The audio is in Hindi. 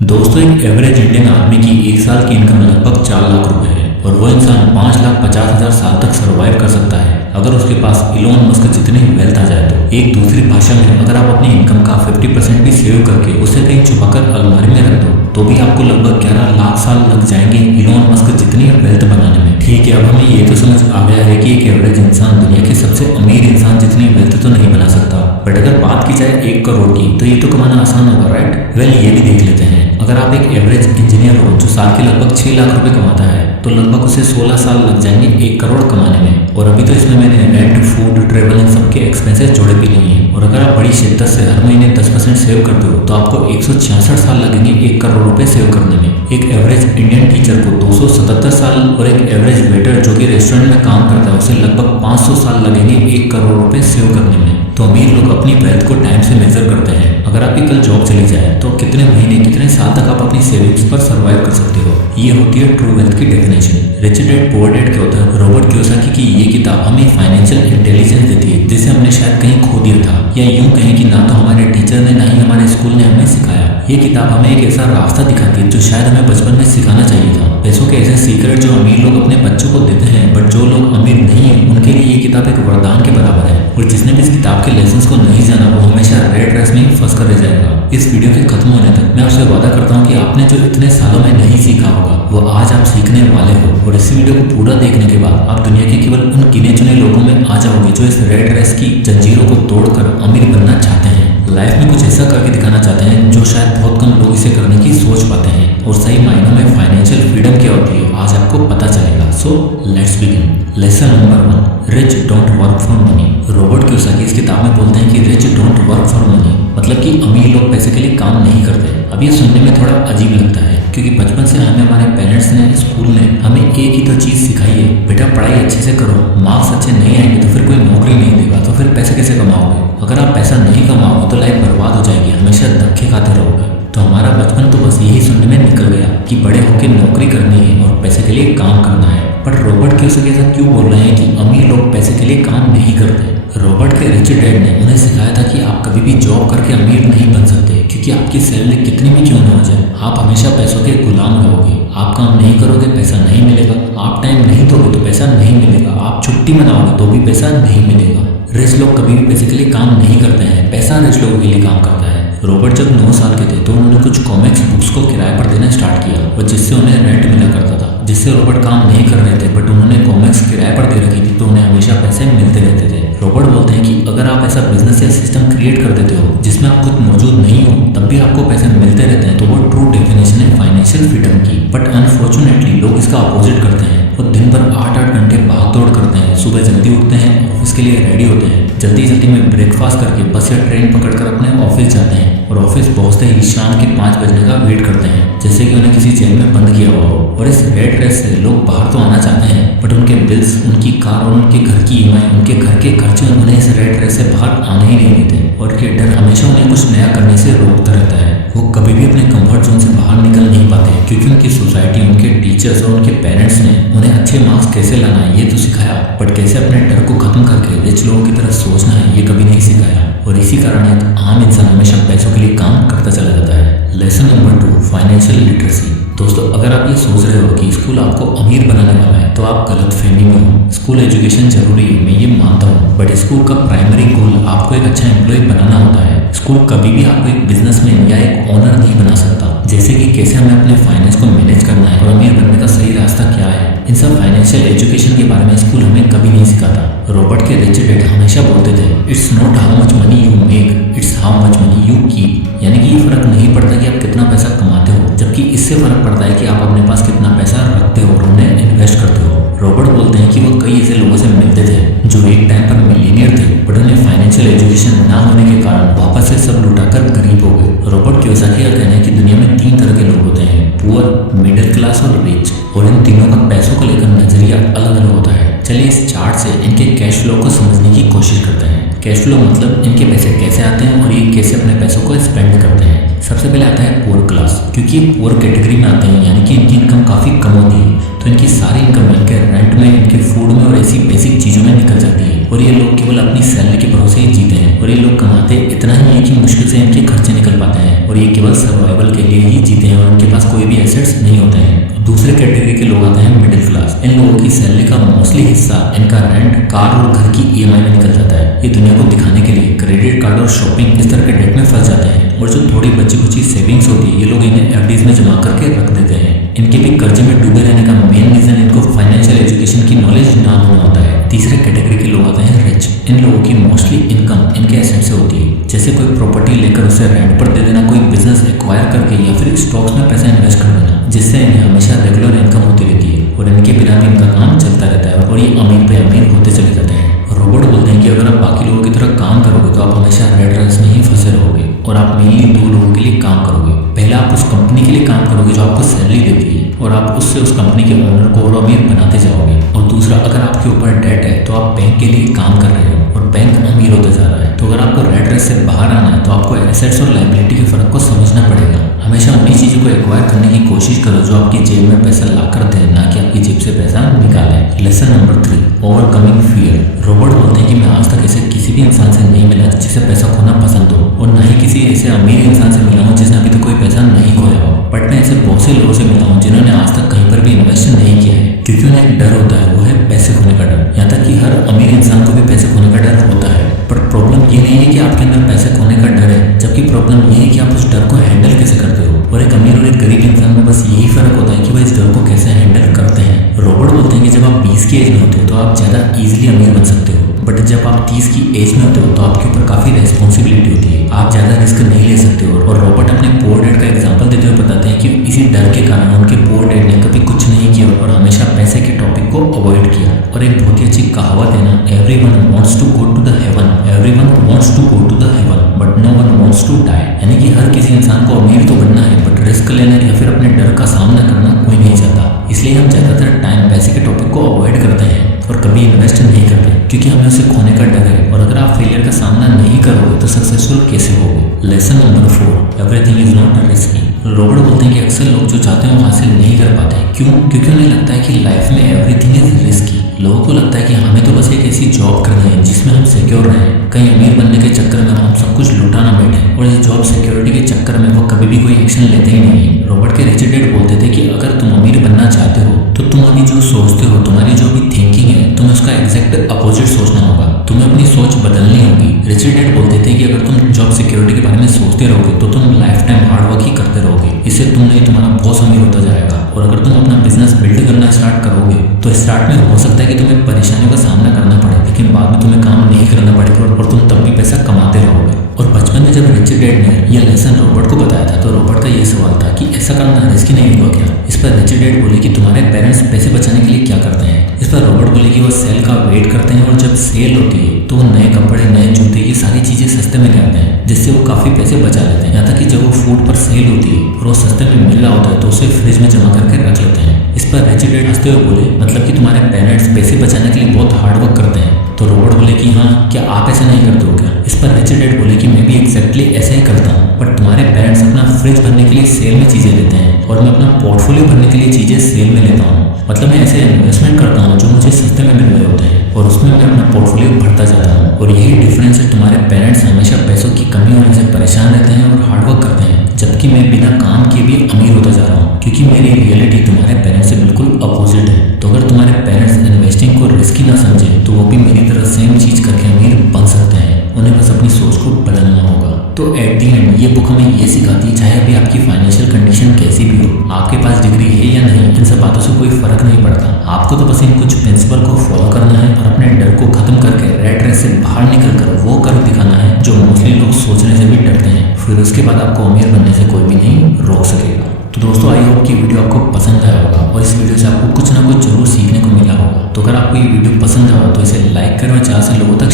दोस्तों, एक एवरेज इंडियन आदमी की एक साल की इनकम लगभग 4 लाख रुपए है और वो इंसान 5,50,000 साल तक सरवाइव कर सकता है अगर उसके पास इलोन मस्क जितनी वेल्थ आ जाए तो। एक दूसरी भाषा में अगर आप अपनी इनकम का 50% भी सेव करके उसे कहीं छुपाकर अलमारी में रख दो तो भी आपको लगभग 11 लाख साल लग जाएंगे इलोन मस्क जितनी वेल्थ बनाने में। ठीक है, अब हमें ये तो समझ आ गया है कि एक एवरेज इंसान दुनिया के सबसे अमीर इंसान जितनी वेल्थ तो नहीं बना सकता, बट अगर बात की जाए 1 करोड़ की तो ये तो कमाना आसान होगा, राइट? वेल, ये भी देख लेते हैं। अगर आप एक एवरेज इंजीनियर हो जो साल के लगभग 6 लाख रुपए कमाता है तो लगभग उसे 16 साल लग जाएंगे 1 करोड़ कमाने में। और अभी तो इसमें मैंने रेंट, फूड, ट्रेवल इन सबके एक्सपेंसेस जोड़े भी नहीं है। और अगर आप बड़ी शिद्दत से हर महीने 10% सेव करते हो तो आपको 166 साल लगेंगे 1 करोड़ रुपए सेव करने में। एक एवरेज इंडियन टीचर को 277 साल और एक एवरेज वेटर जो कि रेस्टोरेंट में काम करता है उसे लगभग 500 साल लगेंगे 1 करोड़ रुपए सेव करने में। तो अमीर लोग अपनी वेल्थ को टाइम से मेजर करते हैं। अगर आपकी कल जॉब चली जाए तो कितने महीने, कितने साल तक आप अपनी सेविंग्स पर सर्वाइव कर सकते हो। ये होती है ट्रू वेल्थ की definition. Rich dad poor dad के ऑथर रॉबर्ट कियोसाकी की ये किताब हमें फाइनेंशियल इंटेलिजेंस देती है जिसे हमने शायद कहीं खो दिया था, या यूं कहें कि ना तो हमारे टीचर ने ना ही हमारे स्कूल ने हमें सिखाया। ये किताब हमें एक ऐसा रास्ता दिखाती है जो शायद हमें बचपन में सिखाना चाहिए था। पैसों के ऐसे सीक्रेट जो अमीर लोग अपने बच्चों को देते हैं, बट जो लोग अमीर नहीं है उनके लिए ये किताब एक वरदान के बराबर है। और जिसने भी इस किताब के लेसन्स को नहीं जाना वो हमेशा रेड रेस में ही फंस कर रह जाएगा। इस वीडियो के खत्म होने तक मैं आपसे वादा करता हूँ कि आपने जो इतने सालों में नहीं सीखा होगा वो आज आप सीखने वाले हो। और इस वीडियो को पूरा देखने के बाद आप दुनिया के केवल उन गिने चुने लोगों में आ जाओगे जो इस रेड रेस की जंजीरों को तोड़कर अमीर बनना चाहते हैं, लाइफ में कुछ ऐसा करके दिखाना चाहते हैं जो शायद बहुत कम लोग इसे करने की सोच पाते हैं। और सही मायनों में फाइनेंशियल फ्रीडम क्या होती है आज आपको पता चलेगा। So let's begin. Lesson number 1, rich don't work for money. Robert Kiyosaki इस किताब में बोलते हैं कि rich don't work for money मतलब कि अमीर लोग पैसे के लिए काम नहीं करते। अब ये सुनने में थोड़ा अजीब लगता है क्योंकि बचपन से हमें हमारे पेरेंट्स ने, स्कूल ने हमें एक ही तो चीज़ सिखाई है, बेटा पढ़ाई अच्छे से करो, मार्क्स अच्छे नहीं आएंगे तो फिर कोई नौकरी नहीं देगा, तो फिर पैसे कैसे कमाओगे? अगर आप पैसा नहीं कमाओगे तो लाइफ बर्बाद हो जाएगी, हमेशा धक्के खाते रहोगे। तो हमारा बचपन तो बस यही सुनने में निकल गया कि बड़े होकर नौकरी करनी है और पैसे के लिए काम करना है। बट रॉबर्ट कियोसाकी ऐसा क्यों बोल रहे हैं कि अमीर लोग पैसे के लिए काम नहीं करते? रॉबर्ट के रिच डैड ने उन्हें सिखाया था कि आप कभी भी जॉब करके अमीर नहीं बन सकते, क्योंकि आपकी सैलरी कितनी भी क्यों ना हो जाए आप हमेशा पैसों के गुलाम रहोगे। आप काम नहीं करोगे पैसा नहीं मिलेगा, आप टाइम नहीं दोगे तो पैसा नहीं मिलेगा, आप छुट्टी मनाओगे तो भी पैसा नहीं मिलेगा। रिच लोग कभी भी पैसे के लिए काम नहीं करते हैं, पैसा रिच लोगों के लिए काम करता है। रॉबर्ट जब 9 साल के थे तो उन्होंने कुछ कॉमिक्स बुक्स को किराए पर देना स्टार्ट किया और जिससे उन्हें रेंट मिला करता था, जिससे रॉबर्ट काम नहीं कर रहे थे बट उन्होंने कॉमिक्स किराए पर दे रखी थी तो उन्हें हमेशा पैसे मिलते रहते थे। रॉबर्ट बोलते हैं कि अगर आप ऐसा बिजनेस या सिस्टम क्रिएट कर देते हो जिसमें आप खुद मौजूद नहीं हो तब भी आपको पैसे मिलते रहते हैं तो वो ट्रू डेफिनेशन है फाइनेंशियल फ्रीडम की। बट अनफॉर्चुनेटली लोग इसका अपोजिट करते हैं। वो दिन भर 8-8 घंटे भाग दौड़ करते हैं, सुबह जल्दी उठते हैं, ऑफिस के लिए रेडी होते हैं, जल्दी जल्दी में ब्रेकफास्ट करके बस या ट्रेन पकड़कर अपने ऑफिस जाते हैं और ऑफिस पहुंचते ही शाम के 5 बजने का वेट करते हैं जैसे कि उन्हें किसी जेल में बंद किया हुआ हो। और इस रेड रेस से लोग बाहर तो आना चाहते हैं बट उनके बिल्स, उनकी कार और उनके घर की ईएमआई, उनके घर के खर्चे उन्हें इस रेड रेस से बाहर आने ही नहीं देते। और ये डर हमेशा उन्हें कुछ नया करने से रोकता रहता है। वो कभी भी अपने कंफर्ट जोन से बाहर निकल नहीं पाते क्योंकि उनकी सोसाइटी, उनके टीचर्स और उनके पेरेंट्स ने उन्हें अच्छे मार्क्स कैसे लाना है ये तो सिखाया, बट कैसे अपने डर को खत्म करके रिच लोगों की तरह सोचना है ये कभी नहीं सिखाया। और इसी कारण एक आम इंसान हमेशा पैसों के लिए काम करता चला जाता है। Lesson number 2, financial literacy. दोस्तों, अगर आप ये सोच रहे हो कि स्कूल आपको अमीर बनाने वाला है तो आप गलत फहमी में हो। स्कूल एजुकेशन जरूरी है, मैं ये मानता हूँ, बट स्कूल का प्राइमरी गोल आपको एक अच्छा एम्प्लॉय बनाना होता है। स्कूल कभी भी आपको एक बिजनेसमैन या एक ओनर नहीं बना सकता। जैसे कि कैसे हमें अपने फाइनेंस को मैनेज करना है और अमीर बनने का सही रास्ता क्या है, इन सब फाइनेंशियल एजुकेशन के बारे में स्कूल हमें कभी नहीं सिखाता। रॉबर्ट के रिच डैड हमेशा बोलते थे, it's not how much money you make, it's how much money you keep. यानी कि ये फर्क नहीं पड़ता कि आप कितना पैसा कमाते हो, जबकि इससे फर्क पड़ता है कि आप अपने पास कितना पैसा रखते हो और उन्हें इन्वेस्ट करते हो। रॉबर्ट बोलते हैं कि वो कई ऐसे लोगों से मिलते थे जो एक टाइम पर मिलीनियर थे बट उन्हें फाइनेंशियल एजुकेशन ना होने के कारण वापस से सब लुटाकर गरीब हो गए। रॉबर्ट कियोसाकी का कहना है कि दुनिया में 3 तरह के लोग होते हैं, पुअर, मिडिल क्लास और रिच, और इन तीनों का पैसों को लेकर नजरिया अलग अलग होता है। चलिए इस चार्ट से इनके कैश फ्लो को समझने की कोशिश करते हैं। कैश फ्लो मतलब इनके पैसे कैसे आते हैं और ये कैसे अपने पैसों को स्पेंड करते हैं। सबसे पहले आता है पुअर क्लास, क्योंकि ये पुअर कैटेगरी में आते हैं यानी कि इनकी इनकम काफ़ी कम होती है तो इनकी सारी इनकम इनके रेंट में, इनके फूड में और ऐसी बेसिक चीज़ों में निकल जाती है। और ये लोग केवल अपनी सैलरी के भरोसे ही जीते हैं और ये लोग कमाते इतना ही है कि मुश्किल से इनके खर्चे निकल पाते हैं और ये केवल सर्वाइवल के लिए ही जीते हैं जहाँ उनके पास कोई भी एसेट्स नहीं होते हैं। दूसरे कैटेगरी के लोग आते हैं मिडिल क्लास। इन लोगों की सैलरी का मोस्टली हिस्सा इनका रेंट, कार और घर की ईएमआई में निकल जाता है। ये दुनिया को दिखाने के लिए क्रेडिट कार्ड और शॉपिंग इस तरह के डेट में फंस जाते हैं, और जो थोड़ी बची कुची सेविंग्स होती है ये लोग इन्हें एफडीज में जमा करके रख देते हैं। इनके भी कर्जे में डूबे रहने का मेन रीजन इनको फाइनेंशियल एजुकेशन की नॉलेज ना होना होता है। तीसरे कैटेगरी के लोग आते हैं रिच। इन लोगों की मोस्टली इनकम इनके एसेट से होती है, जैसे कोई प्रॉपर्टी लेकर उसे रेंट पर दे देना, कोई बिजनेस एक्वायर करके, या फिर स्टॉक्स में पैसा इन्वेस्ट कर देना, जिससे इन्हें हमेशा रेगुलर इनकम होती रहती है और इनके बिना भी इनका काम चलता रहता है और ये अमीर पे अमीर होते चले जाते हैं। रोबोट बोलते हैं कि अगर आप बाकी लोगों की तरह काम करोगे तो आप हमेशा रेट रेस में ही फंसे रहोगे और आप मेनली दो लोगों के लिए काम करोगे। पहले आप उस कंपनी के लिए काम करोगे जो आपको सैलरी देती है और आप उससे उस कंपनी के ओनर को और अमीर बनाते जाओगे, और दूसरा, अगर आपके ऊपर डेट है तो आप बैंक के लिए काम कर रहे हो और बैंक अमीर होता जा रहा है। तो अगर आपको रेट रेस से बाहर आना है तो आपको एसेट्स और लायबिलिटी के फर्क को समझना पड़ेगा। हमेशा उन्हीं चीज़ों को एक्वायर करने की कोशिश करो जो आपकी जेब में पैसा ला कर दे, ना कि आपकी जेब से पैसा निकाले। Lesson number 3, overcoming fear. Robot बोलते हैं कि मैं आज तक ऐसे किसी भी इंसान से नहीं मिला जिसे पैसा खोना पसंद हो, और ना ही किसी ऐसे अमीर इंसान से मिला हूँ जिसने अभी तक कोई पैसा नहीं खोया हो। बट मैं ऐसे बहुत से लोगों से मिला हूँ जिन्होंने आज तक कहीं पर भी इन्वेस्ट नहीं किया है, क्योंकि उन्हें एक डर होता है, वो है पैसे खोने का डर। यहाँ तक कि हर अमीर इंसान को भी पैसे खोने का डर होता है। पर प्रॉब्लम ये नहीं है कि आपके अंदर पैसे खोने का डर है, जबकि प्रॉब्लम ये है कि आप उस डर को हैंडल कैसे करते हो। और एक अमीर और एक गरीब इंसान में बस यही फर्क होता है कि वह इस डर को कैसे हैंडल करते हैं। रोबोट बोलते हैं कि जब आप 20 की एज में होते हो तो आप ज़्यादा ईजिली अमीर बन सकते हो, बट जब आप 30 की एज में होते हो तो आपके ऊपर काफ़ी रेस्पॉन्सिबिलिटी होती है, आप ज़्यादा रिस्क नहीं ले सकते हो। और रोबोट अपने पोर डैड का एग्जाम्पल देते हुए बताते हैं कि इसी डर के कारण उनके पोर डैड ने कभी कुछ नहीं किया और हमेशा पैसे के टॉपिक को अवॉइड किया। और एक बहुत ही अच्छी कहावत है ना, everyone wants to go to the heaven, everyone wants to go to the heaven but no one wants to die. यानी कि हर किसी इंसान को अमीर तो बनना है, बट रिस्क लेना या फिर अपने डर का सामना करना कोई नहीं चाहता। इसलिए हम ज़्यादातर टाइम पैसे के टॉपिक को अवॉइड करते हैं और कभी इन्वेस्ट नहीं करते, क्योंकि हमें उसे खोने का डर है। और अगर आप फेलियर का सामना नहीं करोगे तो सक्सेसफुल कैसे होगे। Lesson number 4, everything is not risky. Robot बोलते हैं कि अक्सर लोग जो चाहते हैं वो हासिल नहीं कर पाते। क्यों? क्योंकि उन्हें लगता है कि लाइफ में एवरीथिंग इज रिस्की। लोगों को लगता है कि हमें तो बस एक ऐसी जॉब करनी है जिसमें हम सिक्योर रहें, कहीं अमीर बनने के चक्कर में हम सब कुछ लुटा ना बैठे, और इस जॉब सिक्योरिटी के चक्कर में वो कभी भी कोई एक्शन लेते ही नहीं। रॉबर्ट के रिच डैड बोलते थे कि अगर तुम अमीर बनना चाहते हो तो तुम अभी जो सोचते हो, तुम्हारी जो भी थिंकिंग है, तुम्हें उसका एग्जैक्ट अपोजिट सोचना होगा, तुम्हें अपनी सोच बदलनी होगी। रिच डैड बोलते थे कि अगर तुम जॉब सिक्योरिटी के बारे में सोचते रहोगे तो तुम लाइफ टाइम हार्डवर्क ही करते रहोगे, इससे तुम नहीं तुम्हारा बॉस अमीर होता जाएगा। और अगर तुम अपना बिजनेस बिल्ड करना स्टार्ट करोगे तो स्टार्ट में हो सकता है कि तुम्हें परेशानियों का सामना करना पड़े, लेकिन बाद में तुम्हें काम नहीं करना पड़ेगा और तुम तब भी पैसा कमाते रहोगे। और बचपन में जब रिच डैड ने यह लेसन रॉबर्ट को बताया था तो रॉबर्ट का यह सवाल था कि ऐसा करना रिस्की नहीं होगा क्या। इस पर रिच डैड बोले कि तुम्हारे पेरेंट्स पैसे बचाने के लिए क्या करते हैं। इस पर रॉबर्ट बोले कि वो सेल का वेट करते हैं और जब सेल होती है तो वो नए कपड़े, नए जूते, ये सारी चीज़ें सस्ते में ले आते हैं, जिससे वो काफ़ी पैसे बचा लेते हैं। यहाँ तक कि जब वो फूड पर सेल होती है और वो सस्ते में मिल रहा होता है तो उसे फ्रिज में जमा करके रख लेते हैं। इस पर रिच डैड हंसते हुए बोले, मतलब कि तुम्हारे पेरेंट्स पैसे बचाने के लिए बहुत हार्डवर्क करते हैं। तो रॉबर्ट बोले कि हाँ, क्या आप ऐसा नहीं करते हो क्या। इस पर रिच डैड बोले कि मैं भी एग्जैक्टली ऐसा ही करता हूँ, बट तुम्हारे पेरेंट्स अपना फ्रिज भरने के लिए सेल में चीज़ें लेते हैं और मैं अपना पोर्टफोलियो भरने के लिए चीज़ें सेल में लेता हूँ। मतलब मैं ऐसे इन्वेस्टमेंट करता हूँ जो मुझे सस्ते में मिल रहे होते हैं और उसमें मैं अपना पोर्टफोलियो भरता जाता हूँ। और यही डिफरेंस है, तुम्हारे पेरेंट्स हमेशा पैसों की कमी होने से परेशान रहते हैं और हार्डवर्क करते हैं, जबकि मैं बिना काम किए भी अमीर होता जा रहा हूँ, क्योंकि मेरी रियलिटी तुम्हारे पेरेंट्स से बिल्कुल अपोजिट है। तो अगर तुम्हारे पेरेंट्स इन्वेस्टिंग को रिस्की ना समझे तो वो भी मेरी तरह सेम चीज़ करके अमीर बन सकते हैं, उन्हें बस अपनी सोच को बदलना होगा। तो एट दी एंड ये बुक हमें ये सिखाती है, चाहे अभी आपकी फाइनेंशियल कंडीशन कैसी भी हो, आपके पास डिग्री है या नहीं, इन सब बातों से कोई फर्क नहीं पड़ता। आपको तो बस इन कुछ प्रिंसिपल को फॉलो करना है और अपने डर को खत्म करके रेट रेस से बाहर निकल कर वो कर दिखाना है जो मोस्टली लोग सोचने से भी डरते हैं। फिर उसके बाद आपको अमीर बनने से कोई भी नहीं रोक सकेगा। तो दोस्तों, आई होप कि वीडियो आपको पसंद आया होगा और इस वीडियो से आपको कुछ ना कुछ जरूर सीखने को मिला होगा। तो अगर आपको ये वीडियो पसंद आया तो इसे लाइक करें और ज़्यादा से लोगों तक